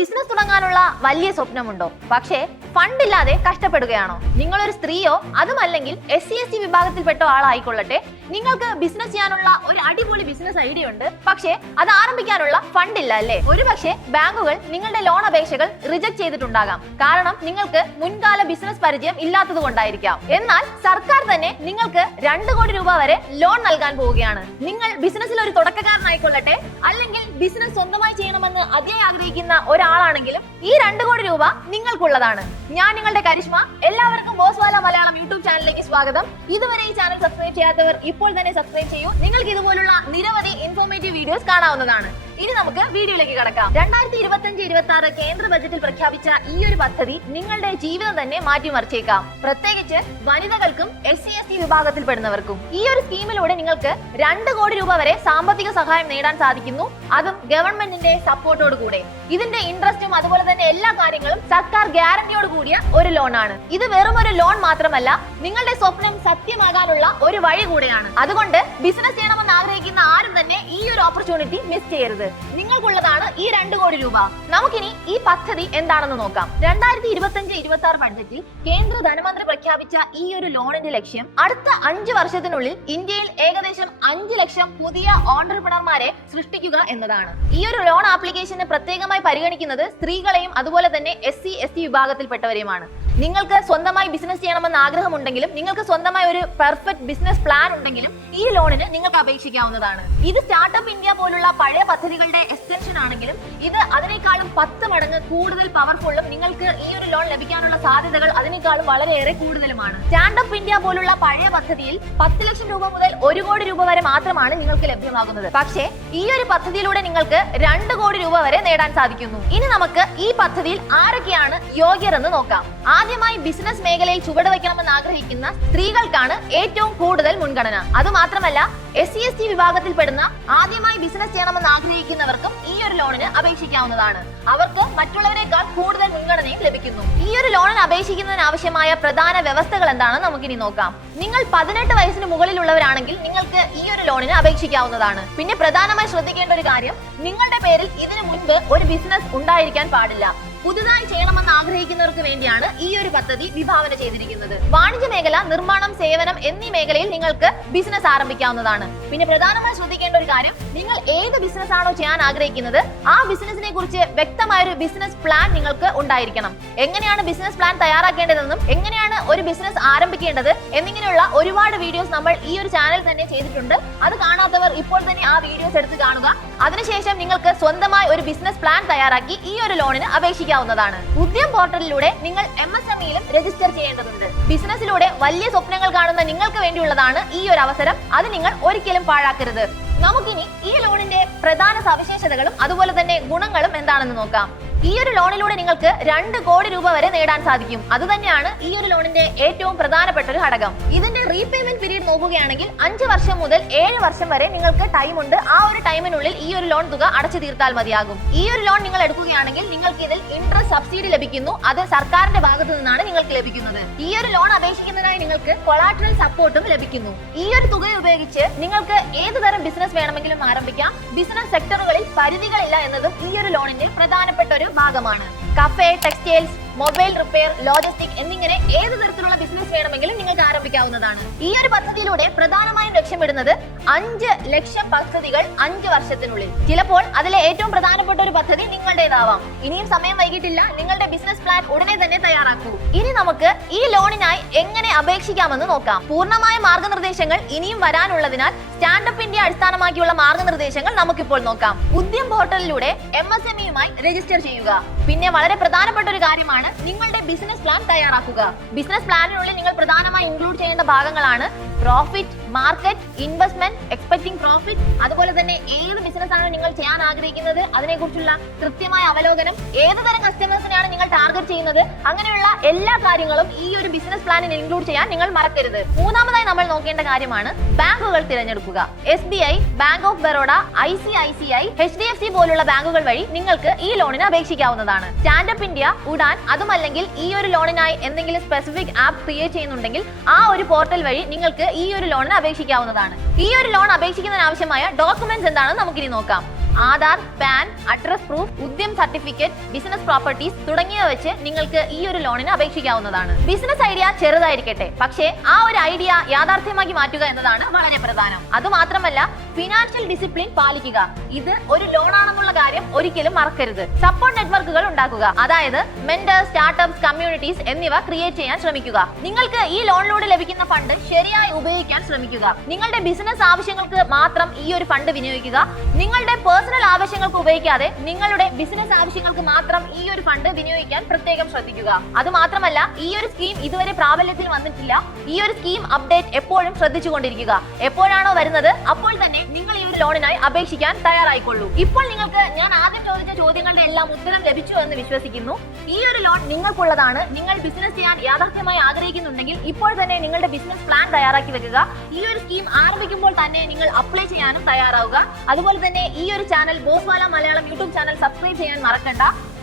Business തുടങ്ങാനുള്ള വലിയ സ്വപ്നമുണ്ടോ? പക്ഷേ ഫണ്ട് ഇല്ലാതെ കഷ്ടപ്പെടുകയാണോ? നിങ്ങളൊരു സ്ത്രീയോ അതുമല്ലെങ്കിൽ SC/ST വിഭാഗത്തിൽപ്പെട്ട ആളായിക്കൊള്ളട്ടെ, നിങ്ങൾക്ക് ബിസിനസ് ചെയ്യാനുള്ള ഒരു അടിപൊളി ബിസിനസ് ഐഡിയ ഉണ്ട്, പക്ഷേ അത് ആരംഭിക്കാനുള്ള ഫണ്ട് ഇല്ല അല്ലേ? ഒരുപക്ഷെ ബാങ്കുകൾ നിങ്ങളുടെ ലോൺ അപേക്ഷകൾ റിജക്ട് ചെയ്തിട്ടുണ്ടാകാം. കാരണം നിങ്ങൾക്ക് മുൻകാല ബിസിനസ് പരിചയം ഇല്ലാത്തത് കൊണ്ടായിരിക്കാം. എന്നാൽ സർക്കാർ തന്നെ നിങ്ങൾക്ക് 2 കോടി രൂപ വരെ ലോൺ നൽകാൻ പോവുകയാണ്. നിങ്ങൾ ബിസിനസ്സിൽ ഒരു തുടക്കക്കാരനായിക്കൊള്ളട്ടെ, അല്ലെങ്കിൽ ബിസിനസ് സ്വന്തമായി ചെയ്യണമെന്ന് അതിയായി ആഗ്രഹിക്കുന്ന ഒരാളാണെങ്കിലും ഈ 2 കോടി രൂപ നിങ്ങൾക്കുള്ളതാണ്. ഞാൻ നിങ്ങളുടെ കരിഷ്മ. എല്ലാവർക്കും ബോസ്വാല മലയാളം യൂട്യൂബ് ചാനലിലേക്ക് സ്വാഗതം. ഇതുവരെ ഈ ചാനൽ സബ്സ്ക്രൈബ് ചെയ്യാത്തവർ ഇപ്പോൾ തന്നെ സബ്സ്ക്രൈബ് ചെയ്യൂ. നിങ്ങൾക്ക് ഇതുപോലുള്ള നിരവധി ഇൻഫോർമേറ്റീവ് വീഡിയോസ് കാണാവുന്നതാണ്. ഇനി നമുക്ക് വീഡിയോയിലേക്ക് കടക്കാം. 2025-26 കേന്ദ്ര ബജറ്റിൽ പ്രഖ്യാപിച്ച ഈ ഒരു പദ്ധതി നിങ്ങളുടെ ജീവിതം തന്നെ മാറ്റിമറിച്ചേക്കാം. പ്രത്യേകിച്ച് വനിതകൾക്കും SC/ST വിഭാഗത്തിൽപ്പെടുന്നവർക്കും. ഈ ഒരു സ്കീമിലൂടെ നിങ്ങൾക്ക് 2 കോടി രൂപ വരെ സാമ്പത്തിക സഹായം നേടാൻ സാധിക്കുന്നു, അതും ഗവൺമെന്റിന്റെ സപ്പോർട്ടോട് കൂടെ. ഇതിന്റെ ഇൻട്രസ്റ്റും അതുപോലെ തന്നെ എല്ലാ കാര്യങ്ങളും സർക്കാർ ഗ്യാരണ്ടിയോട് കൂടിയ ഒരു ലോൺ ആണ്. ഇത് വെറും ഒരു ലോൺ മാത്രമല്ല, നിങ്ങളുടെ സ്വപ്നം സത്യമാകാനുള്ള ഒരു വഴി കൂടെയാണ്. അതുകൊണ്ട് ബിസിനസ് ചെയ്യണമെന്ന് ആഗ്രഹിക്കുന്ന ആരും തന്നെ ഈ ഒരു ഓപ്പർച്യൂണിറ്റി മിസ് ചെയ്യരുത്. നിങ്ങൾക്കുള്ളതാണ് ഈ 2 കോടി രൂപ. നമുക്കിനി ഈ പദ്ധതി എന്താണെന്ന് നോക്കാം. 2025-26 ബഡ്ജറ്റിൽ കേന്ദ്ര ധനമന്ത്രി പ്രഖ്യാപിച്ച ഈ ഒരു ലോണിന്റെ ലക്ഷ്യം അടുത്ത 5 വർഷത്തിനുള്ളിൽ ഇന്ത്യയിൽ ഏകദേശം 5 ലക്ഷം പുതിയ ഓൺട്രപ്രണർമാരെ സൃഷ്ടിക്കുക എന്നതാണ്. ഈ ഒരു ലോൺ ആപ്ലിക്കേഷന് പ്രത്യേകമായി പരിഗണിക്കുന്നത് സ്ത്രീകളെയും അതുപോലെ തന്നെ SC/ST വിഭാഗത്തിൽപ്പെട്ടവരെയുമാണ്. നിങ്ങൾക്ക് സ്വന്തമായി ബിസിനസ് ചെയ്യണമെന്ന് ആഗ്രഹമുണ്ടെങ്കിലും നിങ്ങൾക്ക് സ്വന്തമായി ഒരു പെർഫെക്റ്റ് ബിസിനസ് പ്ലാൻ ഉണ്ടെങ്കിലും ഈ ലോണിന് നിങ്ങൾക്ക് അപേക്ഷിക്കാവുന്നതാണ്. ഇത് സ്റ്റാർട്ടപ്പ് ഇന്ത്യ പോലുള്ള പഴയ പദ്ധതികളുടെ എക്സ്റ്റൻഷൻ ആണെങ്കിലും ഇത് അതിനേക്കാളും 10 മടങ്ങ് കൂടുതൽ പവർഫുള്ളും നിങ്ങൾക്ക് ഈ ഒരു ലോൺ ലഭിക്കാനുള്ള സാധ്യതകൾ അതിനേക്കാളും വളരെയേറെ കൂടുതലുമാണ്. സ്റ്റാൻഡപ്പ് ഇന്ത്യ പോലുള്ള പഴയ പദ്ധതിയിൽ 10 ലക്ഷം രൂപ മുതൽ 1 കോടി രൂപ വരെ മാത്രമാണ് നിങ്ങൾക്ക് ലഭ്യമാകുന്നത്. പക്ഷേ ഈ ഒരു പദ്ധതിയിലൂടെ നിങ്ങൾക്ക് 2 കോടി രൂപ വരെ നേടാൻ സാധിക്കുന്നു. ഇനി നമുക്ക് ഈ പദ്ധതിയിൽ ആരൊക്കെയാണ് യോഗ്യർ എന്ന് നോക്കാം. ആദ്യമായി ബിസിനസ് മേഖലയിൽ ചുവടുവയ്ക്കണമെന്ന് ആഗ്രഹിക്കുന്ന സ്ത്രീകൾക്കാണ് ഏറ്റവും കൂടുതൽ മുൻഗണന. അതുമാത്രമല്ല SC/ST വിഭാഗത്തിൽപ്പെടുന്ന ആദ്യമായി ബിസിനസ് ചെയ്യണമെന്ന് ആഗ്രഹിക്കുന്നവർക്കും ഈ ഒരു ലോണിന് അപേക്ഷിക്കാവുന്നതാണ്. അവർക്ക് മറ്റുള്ളവരെക്കാൾ കൂടുതൽ മുൻഗണനയും ലഭിക്കുന്നു. ഈ ഒരു ലോണിന് അപേക്ഷിക്കുന്നതിന് ആവശ്യമായ പ്രധാന വ്യവസ്ഥകൾ എന്താണെന്ന് നമുക്കിനി നോക്കാം. നിങ്ങൾ 18 വയസ്സിന് മുകളിലുള്ളവരാണെങ്കിൽ നിങ്ങൾക്ക് ഈ ഒരു ലോണിന് അപേക്ഷിക്കാവുന്നതാണ്. പിന്നെ പ്രധാനമായി ശ്രദ്ധിക്കേണ്ട ഒരു കാര്യം, നിങ്ങളുടെ പേരിൽ ഇതിനു മുൻപ് ഒരു ബിസിനസ് ഉണ്ടായിരിക്കാൻ പാടില്ല. പുതുതായി ചെയ്യണമെന്ന് ആഗ്രഹിക്കുന്നവർക്ക് വേണ്ടിയാണ് ഈ ഒരു പദ്ധതി വിഭാവന ചെയ്തിരിക്കുന്നത്. വാണിജ്യ മേഖല, നിർമ്മാണം, സേവനം എന്നീ മേഖലയിൽ നിങ്ങൾക്ക് ബിസിനസ് ആരംഭിക്കാവുന്നതാണ്. പിന്നെ പ്രധാനമായി ശ്രദ്ധിക്കേണ്ട ഒരു കാര്യം, നിങ്ങൾ ഏത് ബിസിനസ് ആണോ ചെയ്യാൻ ആഗ്രഹിക്കുന്നത് ആ ബിസിനസിനെ കുറിച്ച് വ്യക്തമായ ഒരു ബിസിനസ് പ്ലാൻ നിങ്ങൾക്ക് ഉണ്ടായിരിക്കണം. എങ്ങനെയാണ് ബിസിനസ് പ്ലാൻ തയ്യാറാക്കേണ്ടതെന്നും എങ്ങനെയാണ് ഒരു ബിസിനസ് ആരംഭിക്കേണ്ടത് എന്നിങ്ങനെയുള്ള ഒരുപാട് വീഡിയോസ് നമ്മൾ ഈ ഒരു ചാനൽ തന്നെ ചെയ്തിട്ടുണ്ട്. അത് കാണാത്തവർ ഇപ്പോൾ തന്നെ ആ വീഡിയോസ് എടുത്ത് കാണുക. അതിനുശേഷം നിങ്ങൾക്ക് സ്വന്തമായി ഒരു ബിസിനസ് പ്ലാൻ തയ്യാറാക്കി ഈ ഒരു ലോണിന് അപേക്ഷിക്കാവുന്നതാണ്. ഉദ്യം പോർട്ടലിലൂടെ നിങ്ങൾ MSMEയിലും രജിസ്റ്റർ ചെയ്യേണ്ടതുണ്ട്. ബിസിനസ്സിലൂടെ വലിയ സ്വപ്നങ്ങൾ കാണുന്ന നിങ്ങൾക്ക് വേണ്ടിയുള്ളതാണ് ഈ ഒരു അവസരം. അത് നിങ്ങൾ ഒരിക്കലും പാഴാക്കരുത്. നമുക്കിനി ഈ ലോണിന്റെ പ്രധാന സവിശേഷതകളും അതുപോലെ തന്നെ ഗുണങ്ങളും എന്താണെന്ന് നോക്കാം. ഈ ഒരു ലോണിലൂടെ നിങ്ങൾക്ക് 2 കോടി രൂപ വരെ നേടാൻ സാധിക്കും. അതുതന്നെയാണ് ഈ ഒരു ലോണിന്റെ ഏറ്റവും പ്രധാനപ്പെട്ട ഒരു ഘടകം. ഇതിന്റെ റീപേയ്മെന്റ് പീരീഡ് നോക്കുകയാണെങ്കിൽ 5 വർഷം മുതൽ 7 വർഷം വരെ നിങ്ങൾക്ക് ടൈം ഉണ്ട്. ആ ഒരു ടൈമിനുള്ളിൽ ഈ ഒരു ലോൺ തുക അടച്ചു തീർത്താൽ മതിയാകും. ഈ ഒരു ലോൺ നിങ്ങൾ എടുക്കുകയാണെങ്കിൽ നിങ്ങൾക്ക് ഇതിൽ ഇൻട്രസ്റ്റ് സബ്സിഡി ലഭിക്കുന്നു. അത് സർക്കാരിന്റെ ഭാഗത്തു നിന്നാണ് നിങ്ങൾക്ക് ലഭിക്കുന്നത്. ഈ ഒരു ലോൺ അപേക്ഷിക്കുന്നതിനായി നിങ്ങൾക്ക് കൊളാട്രൽ സപ്പോർട്ടും ലഭിക്കുന്നു. ഈ ഒരു തുക ഉപയോഗിച്ച് നിങ്ങൾക്ക് ഏതുതരം ബിസിനസ് വേണമെങ്കിലും ആരംഭിക്കാം. ബിസിനസ് സെക്ടറുകളിൽ പരിധികളില്ല എന്നതും ഈ ഒരു ലോണിന്റെ പ്രധാനപ്പെട്ട ഒരു ഭാഗമാണ്. Cafe, textiles, mobile repair, logistic എന്നിങ്ങനെ ഏത് തരത്തിലുള്ള ബിസിനസ് വേണമെങ്കിലും നിങ്ങൾക്ക് ആരംഭിക്കാവുന്നതാണ്. ഈ ഒരു പദ്ധതിയിലൂടെ പ്രധാനമായും ലക്ഷ്യമിടുന്നത് 5 ലക്ഷം പദ്ധതികൾ 5 വർഷത്തിനുള്ളിൽ. ചിലപ്പോൾ അതിലെ ഏറ്റവും പ്രധാനപ്പെട്ട ഒരു പദ്ധതി നിങ്ങളുടേതാവാം. ഇനിയും സമയം വൈകിട്ടില്ല, നിങ്ങളുടെ ബിസിനസ് പ്ലാൻ ഉടനെ തന്നെ തയ്യാറാക്കൂ. ഇനി നമുക്ക് ഈ ലോണിനായി എങ്ങനെ അപേക്ഷിക്കാമെന്ന് നോക്കാം. പൂർണ്ണമായ മാർഗനിർദ്ദേശങ്ങൾ ഇനിയും വരാനുള്ളതിനാൽ സ്റ്റാൻഡപ്പ് ഇന്ത്യ അടിസ്ഥാനമാക്കിയുള്ള മാർഗനിർദ്ദേശങ്ങൾ നമുക്കിപ്പോൾ നോക്കാം. ഉദ്യം പോർട്ടലിലൂടെ MSMEയുമായി രജിസ്റ്റർ ചെയ്യുക. പിന്നെ വളരെ പ്രധാനപ്പെട്ട ഒരു കാര്യമാണ് നിങ്ങളുടെ ബിസിനസ് പ്ലാൻ തയ്യാറാക്കുക. ബിസിനസ് പ്ലാനിനുള്ളിൽ നിങ്ങൾ പ്രധാനമായി ഇൻക്ലൂഡ് ചെയ്യേണ്ട ഭാഗങ്ങളാണ് profit, market, investment, expecting profit, അതുപോലെ തന്നെ ഏത് ബിസിനസ് ആണ് നിങ്ങൾ ചെയ്യാൻ ആഗ്രഹിക്കുന്നത് അതിനെക്കുറിച്ചുള്ള കൃത്യമായ അവലോകനം, ഏത് തരം കസ്റ്റമേഴ്സിനെയാണ് നിങ്ങൾ ടാർഗറ്റ് ചെയ്യുന്നത്, അങ്ങനെയുള്ള എല്ലാ കാര്യങ്ങളും ഈ ഒരു ബിസിനസ് പ്ലാനിൽ ഇൻക്ലൂഡ് ചെയ്യാൻ നിങ്ങൾ മറക്കരുത്. മൂന്നാമതായി നമ്മൾ നോക്കേണ്ട കാര്യമാണ് ബാങ്കുകൾ തിരഞ്ഞെടുക്കുക. SBI, bank of Baroda, ICICI, HDFC പോലുള്ള ബാങ്കുകൾ വഴി നിങ്ങൾക്ക് ഈ ലോണിന് അപേക്ഷിക്കാവുന്നതാണ്. സ്റ്റാൻഡപ്പ് ഇന്ത്യ, ഉഡാൻ, അതുമല്ലെങ്കിൽ ഈ ഒരു ലോണിനായി എന്തെങ്കിലും സ്പെസിഫിക് ആപ്പ് ക്രിയേറ്റ് ചെയ്യുന്നുണ്ടെങ്കിൽ ആ ഒരു പോർട്ടൽ വഴി നിങ്ങൾക്ക് ഈ ഒരു ലോണിന് അപേക്ഷിക്കാവുന്നതാണ്. ഈ ഒരു ലോൺ അപേക്ഷിക്കുന്നതിന് ആവശ്യമായ ഡോക്യുമെന്റ്സ് എന്താണെന്ന് നമുക്കിനി നോക്കാം. ആധാർ, പാൻ, അഡ്രസ് പ്രൂഫ്, ഉദ്യം സർട്ടിഫിക്കറ്റ്, ബിസിനസ് പ്രോപ്പർട്ടീസ് തുടങ്ങിയവ വെച്ച് നിങ്ങൾക്ക് ഈ ഒരു ലോണിന് അപേക്ഷിക്കാവുന്നതാണ്. ബിസിനസ് ഐഡിയ ചെറുതായിരിക്കട്ടെ, പക്ഷേ ആ ഒരു ഐഡിയ യാഥാർത്ഥ്യമാക്കി മാറ്റുക എന്നതാണ് വളരെ പ്രധാനം. അതുമാത്രമല്ല, ഫിനാൻഷ്യൽ ഡിസിപ്ലിൻ പാലിക്കുക. ഇത് ഒരു ലോൺ ആണെന്നുള്ള കാര്യം ഒരിക്കലും മറക്കരുത്. സപ്പോർട്ട് നെറ്റ്വർക്കുകൾ ഉണ്ടാക്കുക, അതായത് മെന്റർ, സ്റ്റാർട്ടപ്സ്, കമ്മ്യൂണിറ്റീസ് എന്നിവ ക്രിയേറ്റ് ചെയ്യാൻ ശ്രമിക്കുക. നിങ്ങൾക്ക് ഈ ലോണിലൂടെ ലഭിക്കുന്ന ഫണ്ട് ശരിയായി ഉപയോഗിക്കാൻ ശ്രമിക്കുക. നിങ്ങളുടെ ബിസിനസ് ആവശ്യങ്ങൾക്ക് മാത്രം ഈ ഒരു ഫണ്ട് വിനിയോഗിക്കുക. നിങ്ങളുടെ പേഴ്സണൽ ആവശ്യങ്ങൾക്ക് ഉപയോഗിക്കാതെ നിങ്ങളുടെ ബിസിനസ് ആവശ്യങ്ങൾക്ക് മാത്രം ഈ ഒരു ഫണ്ട് വിനിയോഗിക്കാൻ പ്രത്യേകം ശ്രദ്ധിക്കുക. അതുമാത്രമല്ല, ഈ ഒരു സ്കീം ഇതുവരെ പ്രാബല്യത്തിൽ വന്നിട്ടില്ല. ഈ ഒരു സ്കീം അപ്ഡേറ്റ് എപ്പോഴും ശ്രദ്ധിച്ചുകൊണ്ടിരിക്കുക. എപ്പോഴാണോ വരുന്നത് അപ്പോൾ തന്നെ നിങ്ങൾ ഈ ഒരു ലോണിനായി അപേക്ഷിക്കാൻ തയ്യാറായിക്കൊള്ളൂ. ഇപ്പോൾ നിങ്ങൾക്ക് ഞാൻ ആദ്യം ചോദിച്ച ചോദ്യങ്ങളുടെ എല്ലാം ഉത്തരം ലഭിച്ചു എന്ന് വിശ്വസിക്കുന്നു. ഈ ഒരു ലോൺ നിങ്ങൾക്കുള്ളതാണ്. നിങ്ങൾ ബിസിനസ് ചെയ്യാൻ യാഥാർത്ഥ്യമായി ആഗ്രഹിക്കുന്നുണ്ടെങ്കിൽ ഇപ്പോൾ തന്നെ നിങ്ങളുടെ ബിസിനസ് പ്ലാൻ തയ്യാറാക്കി വെക്കുക. ഈ ഒരു സ്കീം ആരംഭിക്കുമ്പോൾ തന്നെ നിങ്ങൾ അപ്ലൈ ചെയ്യാനും തയ്യാറാവുക. അതുപോലെ തന്നെ ഈ ഒരു channel Boswala Malayalam YouTube channel subscribe ചെയ്യാൻ മറക്കണ്ട.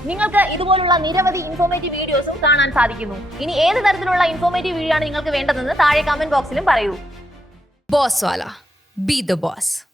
നിങ്ങൾക്ക് ഇതുപോലുള്ള നിരവധി ഇൻഫോർമേറ്റീവ് വീഡിയോസും കാണാൻ സാധിക്കുന്നു. ഇനി ഏത് തരത്തിലുള്ള ഇൻഫോർമേറ്റീവ് വീഡിയോ ആണ് നിങ്ങൾക്ക് വേണ്ടതെന്ന് താഴെ കമന്റ് ബോക്സിലും പറയൂ. ബോസ്വാല, be the boss.